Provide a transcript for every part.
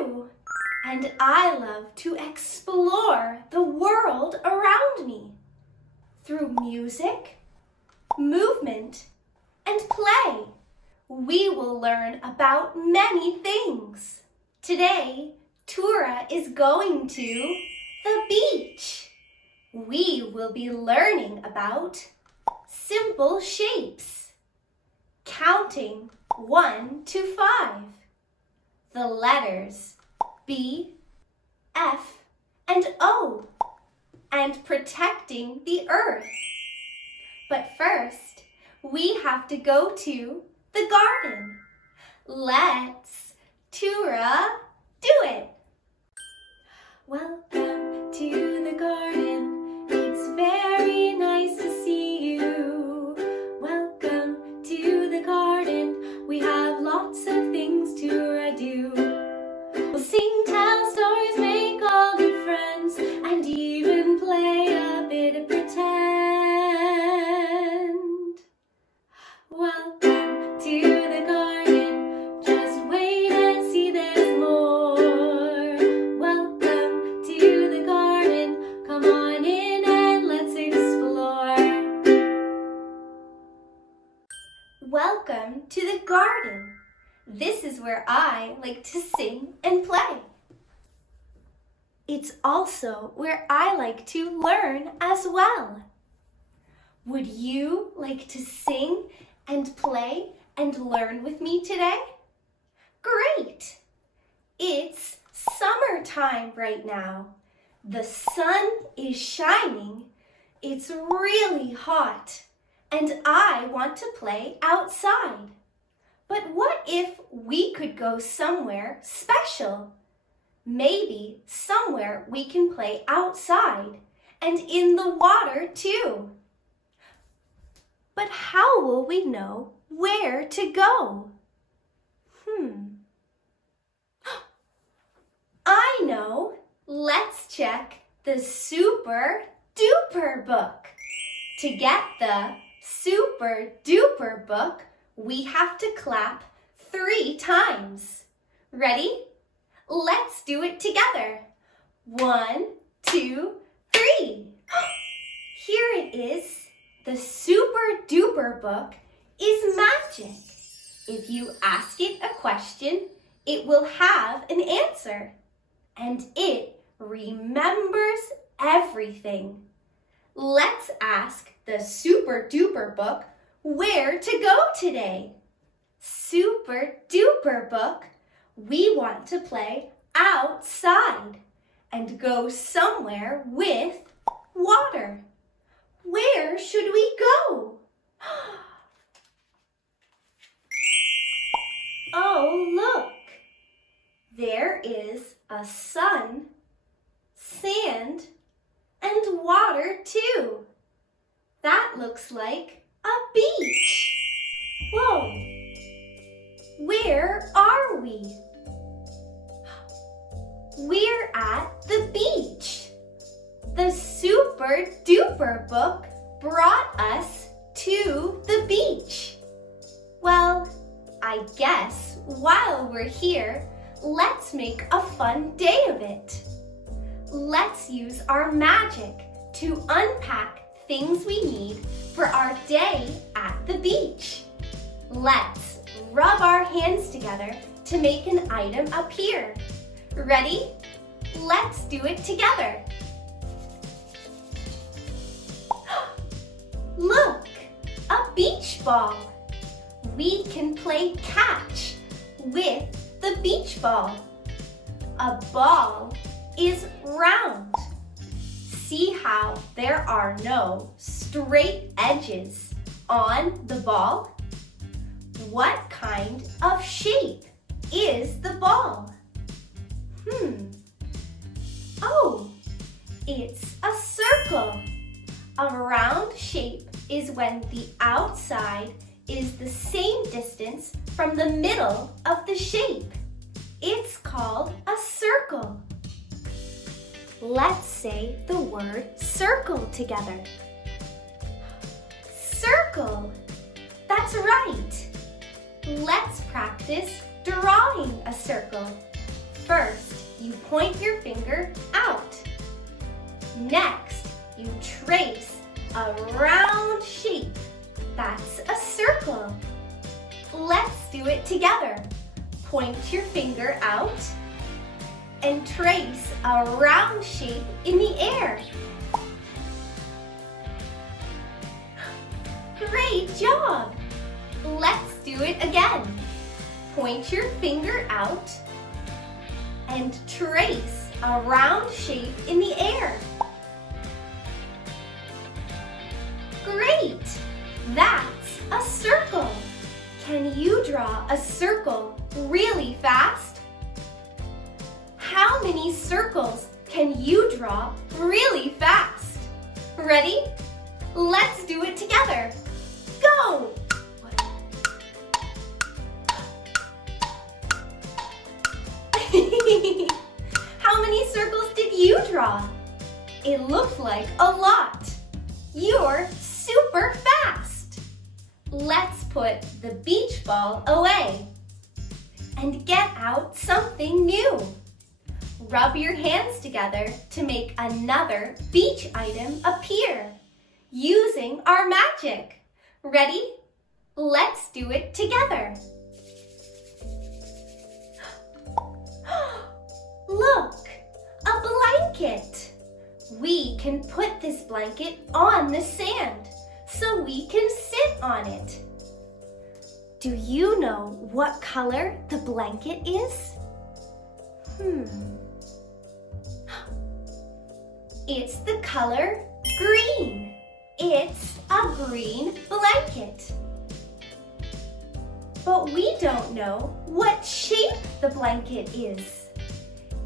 too. And I love to explore the world around me through music, movement, and play. We will learn about many things. Today, Toora is going to the beach. We will be learning about simple shapes, counting 1 to 5, the letters B, F, and O, and protecting the earth. But first, we have to go to the garden. Let's Toora do it. Welcome to the garden. It's very nice to see you. Welcome to the garden. We have lots of things to do. We'll sing, tell stories, make all new friends, and even play a bit of pretend. Welcome to the garden. Just wait and see there's more. Welcome to the garden. Come on in and let's explore. Welcome to the garden. This is where I like to sing and play. It's also where I like to learn as well. Would you like to sing and play and learn with me today? Great! It's summertime right now. The sun is shining. It's really hot, and I want to play outside. But what if we could go somewhere special? Maybe somewhere we can play outside and in the water too. But how will we know where to go? I know. Let's check the Super Duper book. To get the Super Duper book, we have to clap 3 times. Ready? Let's do it together. 1, 2, 3. Here it is. The Super Duper book is magic. If you ask it a question, it will have an answer. And it remembers everything. Let's ask the Super Duper book where to go today. Super Duper book, we want to play outside and go somewhere with water. Where should we go? Oh, look! There is a sun, sand, and water too. That looks like a beach. Whoa! Where are we? We're at the beach. The Super Duper book brought us to the beach. Well, I guess while we're here, let's make a fun day of it. Let's use our magic to unpack things we need for our day at the beach. Let's rub our hands together to make an item appear. Ready? Let's do it together. Look, a beach ball. We can play catch with the beach ball. A ball is round. See how there are no straight edges on the ball? What kind of shape is the ball? Oh, it's a circle. A round shape is when the outside is the same distance from the middle of the shape. It's called a circle. Let's say the word circle together. Circle. That's right. Let's practice drawing a circle. First, you point your finger out. Next, you trace a round shape. That's a circle. Let's do it together. Point your finger out and trace a round shape in the air. Great job! Let's do it again. Point your finger out and trace a round shape in the air. Great! That's a circle. Can you draw a circle really fast? How many circles can you draw really fast? Ready? Let's do it together. Go! How many circles did you draw? It looked like a lot. You're super fast. Let's put the beach ball away and get out something new. Rub your hands together to make another beach item appear using our magic. Ready? Let's do it together. Look, a blanket. We can put this blanket on the sand so we can sit on it. Do you know what color the blanket is? It's the color green. It's a green blanket. But we don't know what shape the blanket is.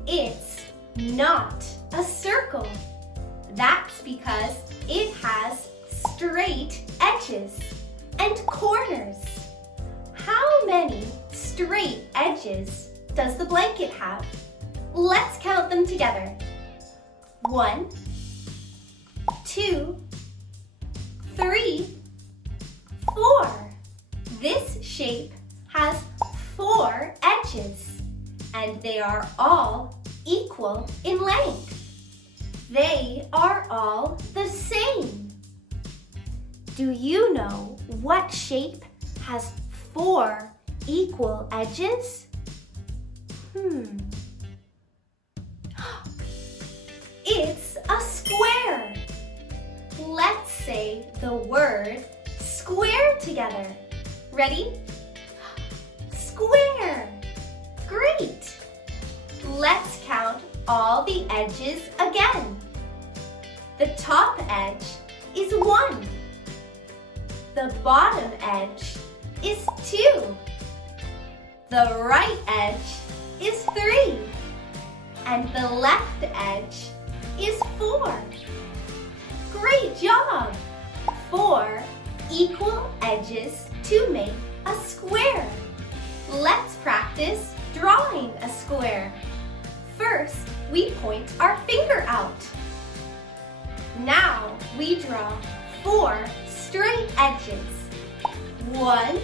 It's not a circle. That's because it has straight edges and corners. How many straight edges does the blanket have? Let's count them together. 1, 2, 3, 4. This shape has 4 edges, and they are all equal in length. They are all the same. Do you know what shape has 4 equal edges? It's a square. Let's say the word square together. Ready? Square. Great. Let's count all the edges again. The top edge is 1. The bottom edge is 2. The right edge is 3. And the left edge is 4. Great job! 4 equal edges to make a square. Let's practice drawing a square. First, we point our finger out. Now we draw 4 straight edges. 1,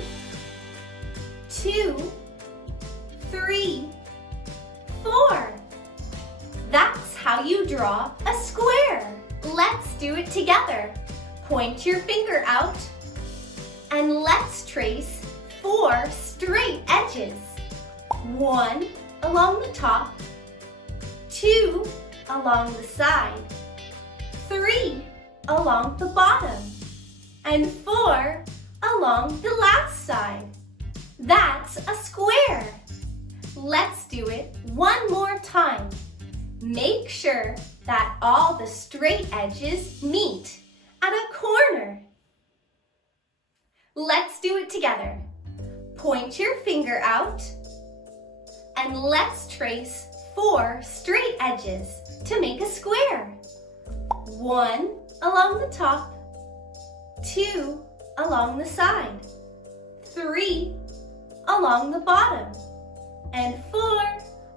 2, 3, 4. That's how you draw a square. Let's do it together. Point your finger out and let's trace 4 straight edges. 1 along the top, 2 along the side, 3 along the bottom, and 4 along the last side. That's a square. Let's do it one more time. Make sure that all the straight edges meet at a corner. Let's do it together. Point your finger out and let's trace 4 straight edges to make a square. 1 along the top, 2 along the side, 3 along the bottom, and 4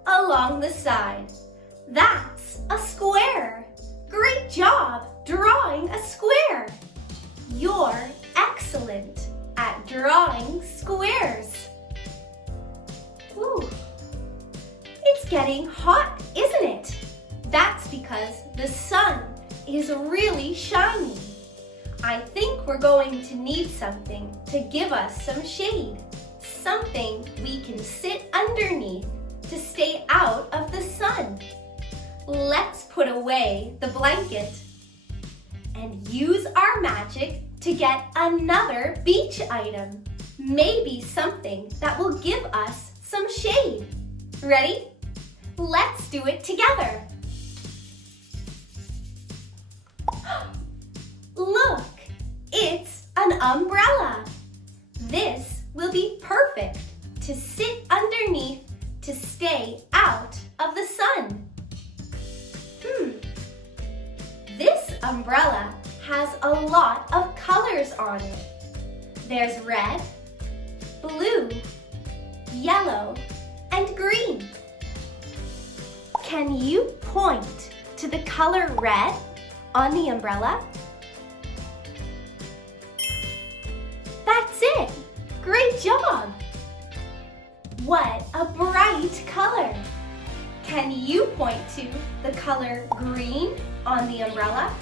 along the side. That's a square. Great job drawing a square. You're excellent at drawing squares. Ooh, it's It's getting hot, isn't it? That's because the sun is really shiny. I think we're going to need something to give us some shade. Something we can sit underneath to stay out of the sun. Let's put away the blanket and use our magic to get another beach item. Maybe something that will give us some shade. Ready? Let's do it together. Look, it's an umbrella. This will be perfect to sit underneath to stay out of the sun. This umbrella has a lot of colors on it. There's red, blue, yellow, and green. Can you point to the color red on the umbrella? That's it! Great job! What a bright color! Can you point to the color green on the umbrella?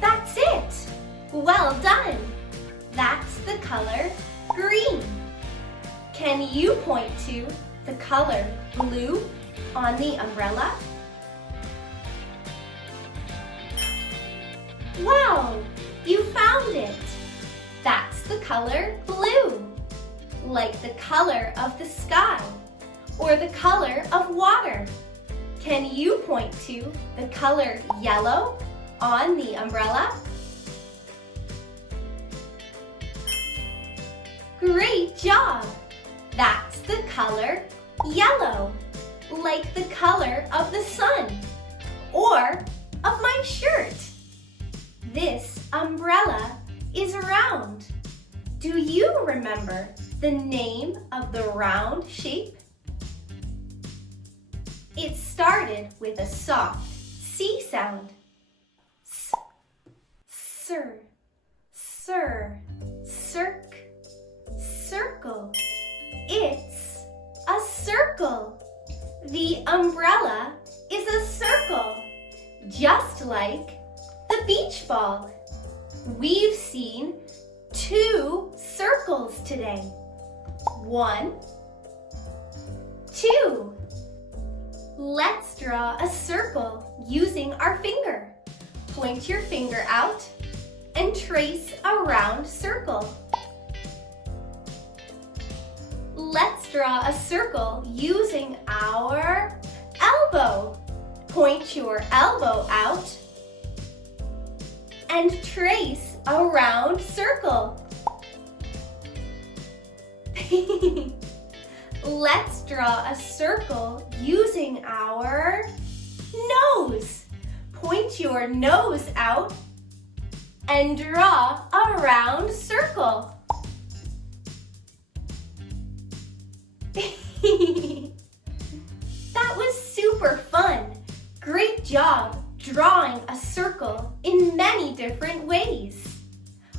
That's it! Well done! That's the color green. Can you point to the color blue on the umbrella? Wow! You found it! That's the color blue, like the color of the sky or the color of water. Can you point to the color yellow on the umbrella? Great job! That's the color yellow, like the color of the sun or of my shirt. This umbrella is round. Do you remember the name of the round shape? It started with a soft C sound. S, sir, sir, circ, circle. It's a circle. The umbrella is a circle, just like the beach ball. We've seen 2 circles today. 1, 2. Let's draw a circle using our finger. Point your finger out and trace a round circle. Let's draw a circle using our elbow. Point your elbow out and trace a round circle. Let's draw a circle using our nose. Point your nose out and draw a round circle. That was super fun. Great job drawing a circle in many different ways.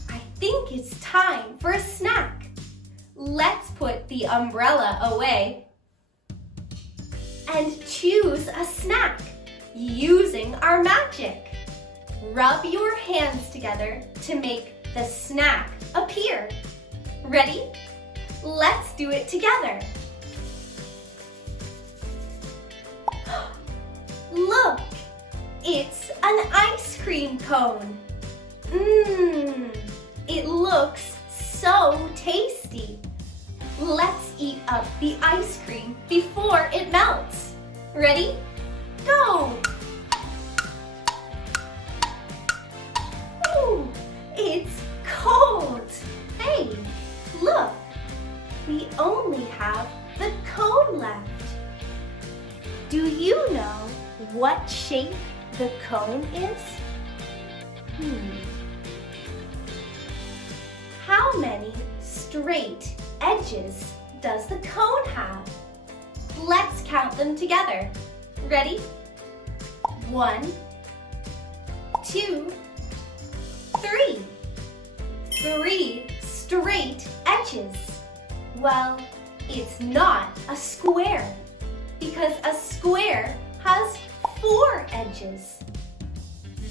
I think it's time for a snack. Let's put the umbrella away and choose a snack using our magic. Rub your hands together to make the snack appear. Ready? Let's do it together. Look, it's an ice cream cone. It looks so tasty. Let's eat up the ice cream before it melts. Ready? Go! Ooh, it's cold. Hey, look, we only have the cone left. Do you know what shape the cone is? How many straight edges does the cone have? Let's count them together. Ready? 1, 2, 3. 3 straight edges. Well, It's not a square because a square has 4 edges.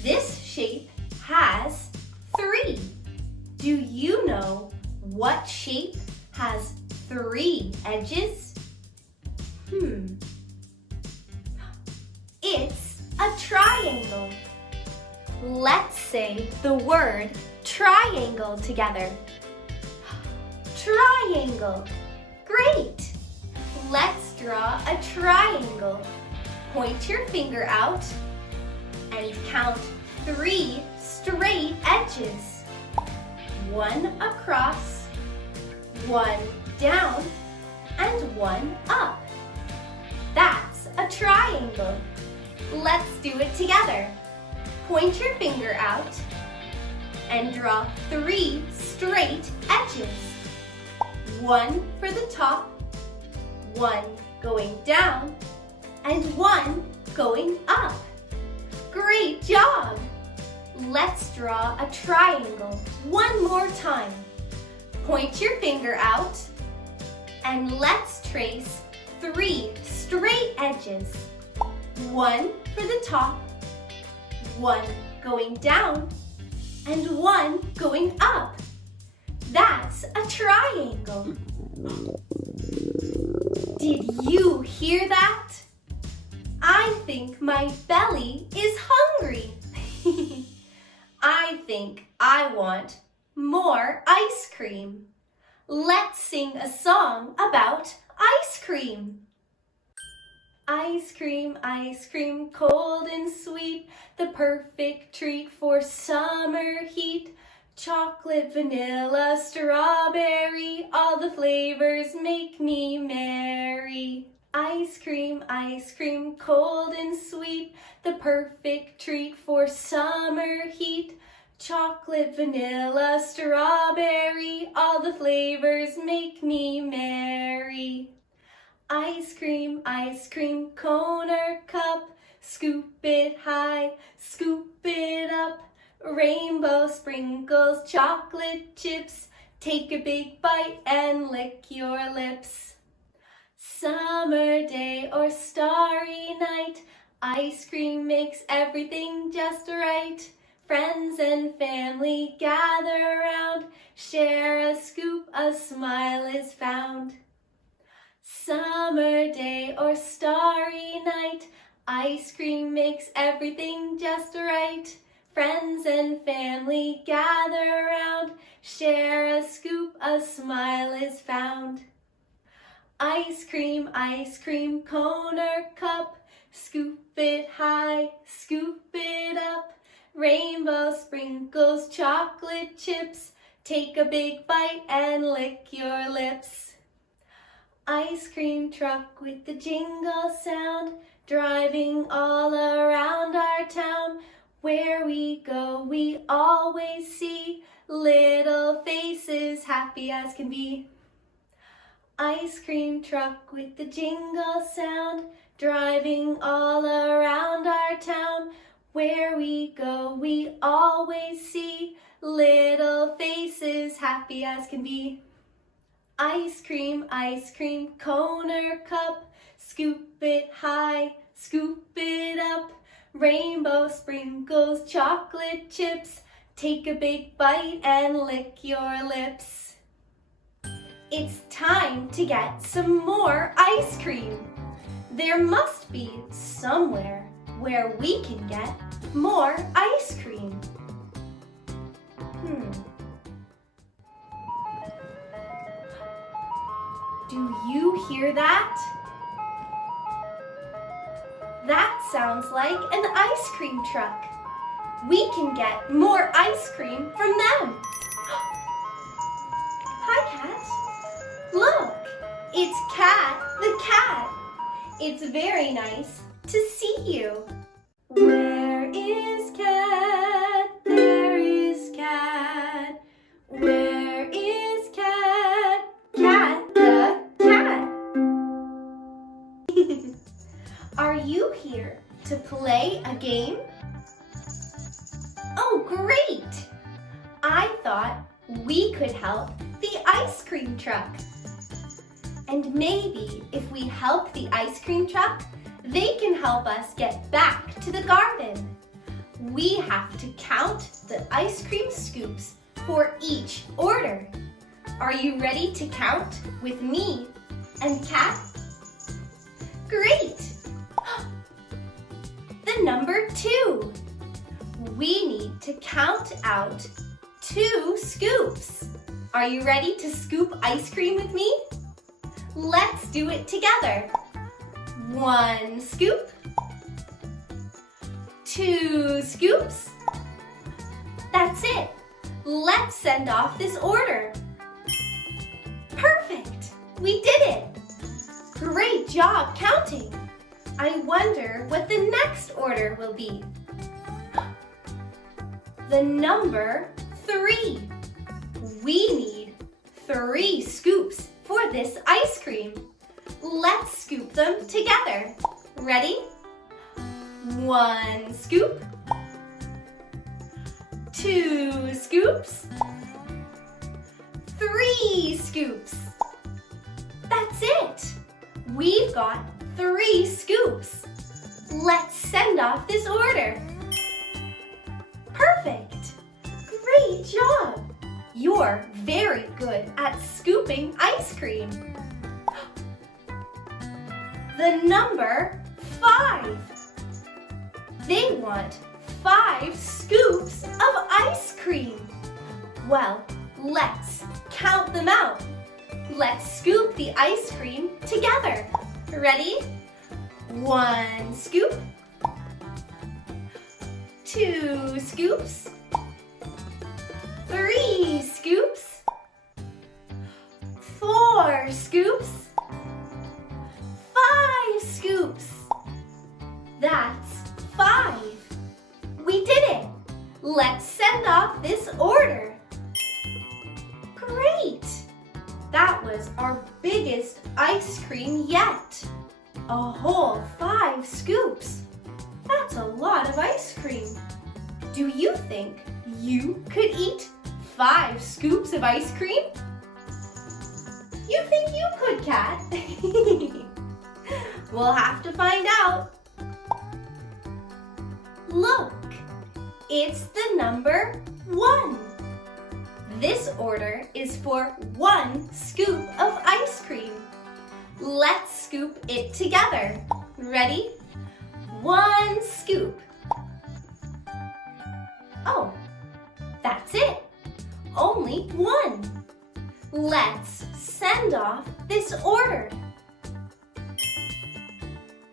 This shape has 3. Do you know what shape has 3 edges? It's a triangle. Let's say the word triangle together. Triangle. Great. Let's draw a triangle. Point your finger out and count 3 straight edges. 1 across, 1 down, and 1 up. That's a triangle. Let's do it together. Point your finger out and draw 3 straight edges. 1 for the top, 1 going down, and 1 going up. Great job! Let's draw a triangle one more time. Point your finger out and let's trace 3 straight edges. 1 for the top, 1 going down, and 1 going up. That's a triangle. Did you hear that? I think my belly is hungry. I think I want more ice cream. Let's sing a song about ice cream. Ice cream, cold and sweet, the perfect treat for summer heat. Chocolate, vanilla, strawberry, all the flavors make me merry. Ice cream, cold and sweet, the perfect treat for summer heat. Chocolate, vanilla, strawberry, all the flavors make me merry. Ice cream, cone or cup, scoop it high, scoop it up. Rainbow sprinkles, chocolate chips, take a big bite and lick your lips. Summer day or starry night, ice cream makes everything just right. Friends and family gather around, share a scoop, a smile is found. Summer day or starry night, ice cream makes everything just right. Friends and family gather around, share a scoop, a smile is found. Ice cream, cone or cup, scoop it high, scoop it up. Rainbow sprinkles, chocolate chips, take a big bite and lick your lips. Ice cream truck with the jingle sound, driving all around our town. Where we go, we always see little faces happy as can be. Ice cream truck with the jingle sound, driving all around our town. Where we go, we always see little faces happy as can be. Ice cream, cone or cup, scoop it high, scoop it up. Rainbow sprinkles, chocolate chips, take a big bite and lick your lips. It's time to get some more ice cream. There must be somewhere where we can get more ice cream. Do you hear that? That sounds like an ice cream truck. We can get more ice cream from them. Hi, Cat. Look, it's Cat the cat. It's very nice to see you. Where is Cat? There is Cat. Where is Cat? Cat the cat. Are you here to play a game? Oh, great! I thought we could help the ice cream truck. And maybe if we help the ice cream truck, they can help us get back to the garden. We have to count the ice cream scoops for each order. Are you ready to count with me and Kat? Great! The number 2. We need to count out 2 scoops. Are you ready to scoop ice cream with me? Let's do it together. 1 scoop. 2 scoops. That's it. Let's send off this order. Perfect! We did it! Great job counting! I wonder what the next order will be. The number 3. We need 3 scoops for this ice cream. Let's scoop them together. Ready? 1 scoop. 2 scoops. 3 scoops. That's it. We've got 3 scoops. Let's send off this order. Perfect. Great job. You're very good at scooping ice cream. The number 5. They want 5 scoops of ice cream. Well, let's count them out. Let's scoop the ice cream together. Ready? 1 scoop. 2 scoops. 3 scoops. 4 scoops. 5 scoops. That's 5. We did it. Let's send off this order. Great! That was our biggest ice cream yet. A whole 5 scoops. That's a lot of ice cream. Do you think you could eat 5 scoops of ice cream? You think you could, Kat? We'll have to find out. Look, it's the number 1. This order is for 1 scoop of ice cream. Let's scoop it together. Ready? 1 scoop. Oh, that's it. Only 1. Let's send off this order.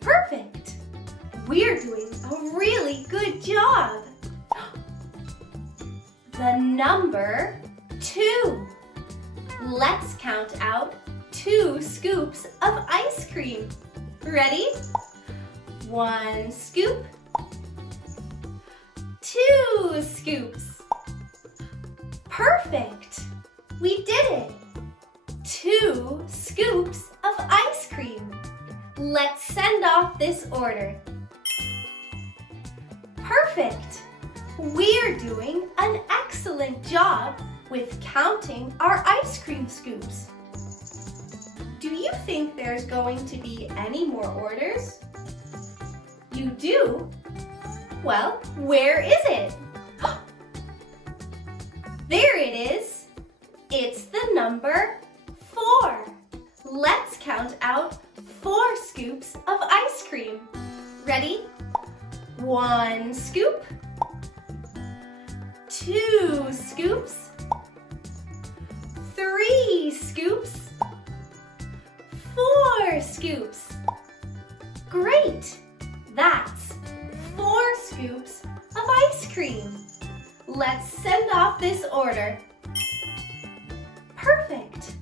Perfect. We're doing a really good job. The number 2. Let's count out 2 scoops of ice cream. Ready? 1 scoop. 2 scoops. Perfect. We did it. 2 scoops of ice cream. Let's send off this order. Perfect. We're doing an excellent job with counting our ice cream scoops. Do you think there's going to be any more orders? You do? Well, where is it? There it is. It's the number 4. Let's count out 4 scoops of ice cream. Ready? 1 scoop. 2 scoops. 3 scoops. 4 scoops. Great! That's 4 scoops of ice cream. Let's send off this order. Perfect!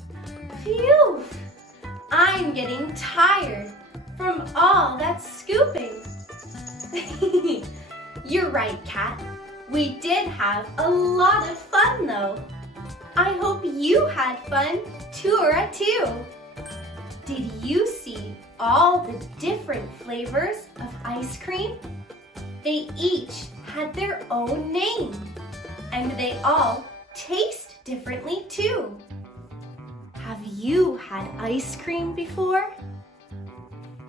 Phew! I'm getting tired from all that scooping. You're right, Kat. We did have a lot of fun though. I hope you had fun, Toora, too. Did you see all the different flavors of ice cream? They each had their own name, and they all taste differently too. Have you had ice cream before?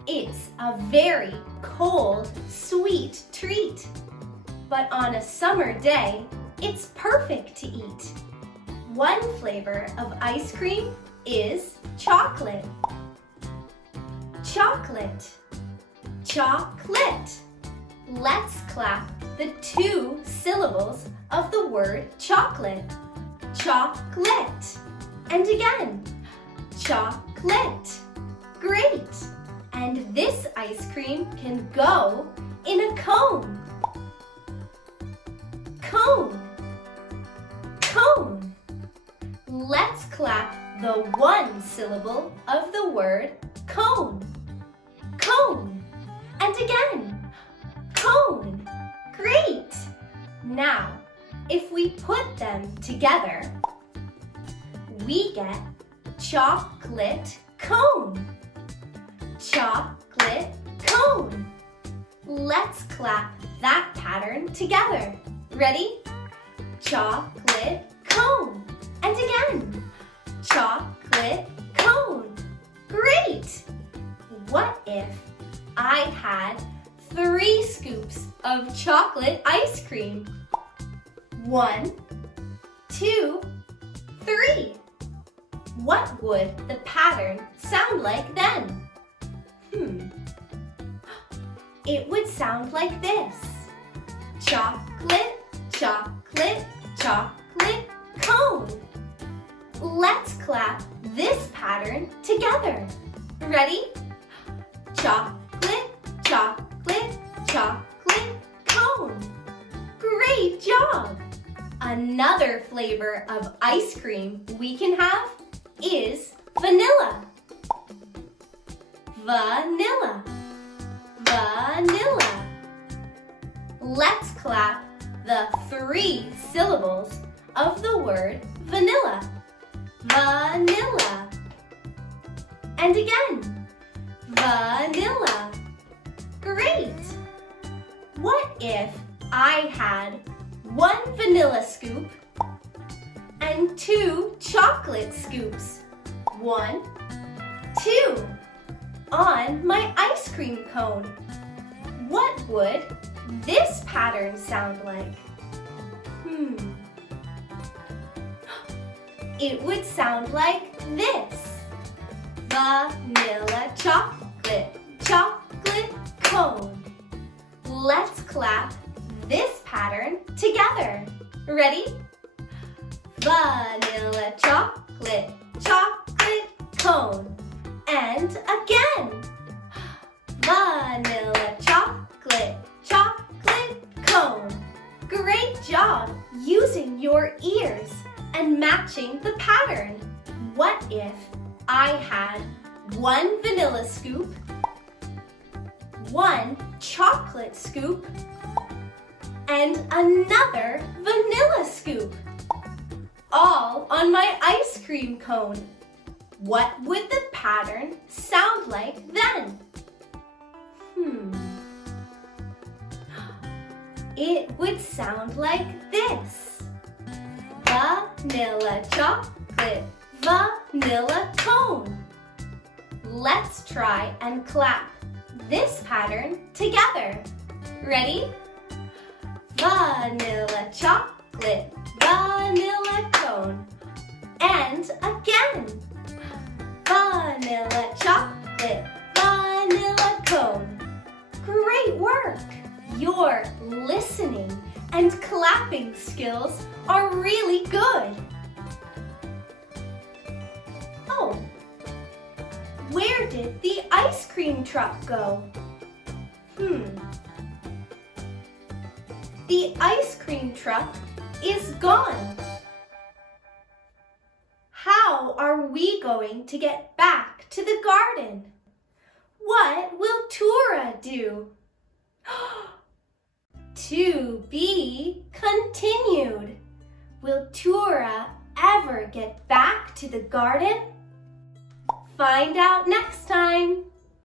It's a very cold, sweet treat. But on a summer day, it's perfect to eat. One flavor of ice cream is chocolate. Chocolate. Chocolate. Let's clap the two syllables of the word chocolate. Chocolate. And again, chocolate. Great. And this ice cream can go in a cone. Cone. Cone. Let's clap the one syllable of the word cone. Cone. And again, cone. Great. Now, if we put them together, we get chocolate cone. Chocolate cone. Let's clap that pattern together. Ready? Chocolate cone. And again, chocolate cone. Great! What if I had 3 scoops of chocolate ice cream? 1, 2, 3. What would the pattern sound like then? It would sound like this. Chocolate, chocolate, chocolate cone. Let's clap this pattern together. Ready? Chocolate, chocolate, chocolate cone. Great job! Another flavor of ice cream we can have is vanilla. Vanilla. Vanilla. Let's clap the 3 syllables of the word vanilla. Vanilla. And again, vanilla. Great! What if I had 1 vanilla scoop and 2 chocolate scoops? 1, 2 on my ice cream cone. What would this pattern sound like? It would sound like this. Vanilla chocolate, chocolate cone. Let's clap this pattern together. Ready? Vanilla chocolate, chocolate cone. And again. Vanilla chocolate, chocolate cone. Great job using your ears and matching the pattern. What if I had 1 vanilla scoop, 1 chocolate scoop, and another vanilla scoop, all on my ice cream cone? What would the pattern sound like then? It would sound like this. Vanilla chocolate, vanilla cone. Let's try and clap this pattern together. Ready? Vanilla chocolate, vanilla cone. And again. Vanilla chocolate, vanilla cone. Great work! Your listening and clapping skills are really good. Oh, where did the ice cream truck go? The ice cream truck is gone. How are we going to get back to the garden? What will Toora do? To be continued. Will Toora ever get back to the garden? Find out next time.